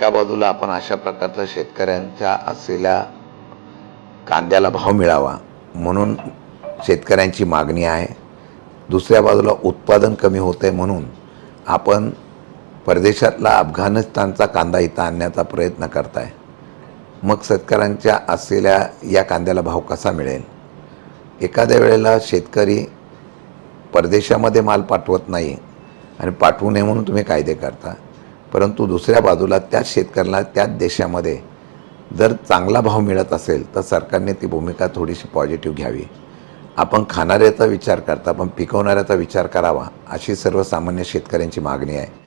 एका बाजूला आपण अशा प्रकारचा शेतकऱ्यांच्या असलेल्या कांद्याला भाव मिळावा म्हणून शेतकऱ्यांची मागणी आहे. दुसऱ्या बाजूला उत्पादन कमी होतं आहे म्हणून आपण परदेशातला अफगाणिस्तानचा कांदा इथं आणण्याचा प्रयत्न करताय. मग शेतकऱ्यांच्या असलेल्या या कांद्याला भाव कसा मिळेल? एखाद्या वेळेला शेतकरी परदेशामध्ये माल पाठवत नाही आणि पाठवू नये म्हणून तुम्ही कायदे करता, परंतु दुसऱ्या बाजूला त्याच शेतकऱ्याला त्याच देशामध्ये जर चांगला भाव मिळत असेल तर सरकारने ती भूमिका थोडीशी पॉझिटिव्ह घ्यावी. आपण खाणाऱ्याचा विचार करता पण पिकवणाऱ्याचा विचार करावा, अशी सर्वसामान्य शेतकऱ्यांची मागणी आहे.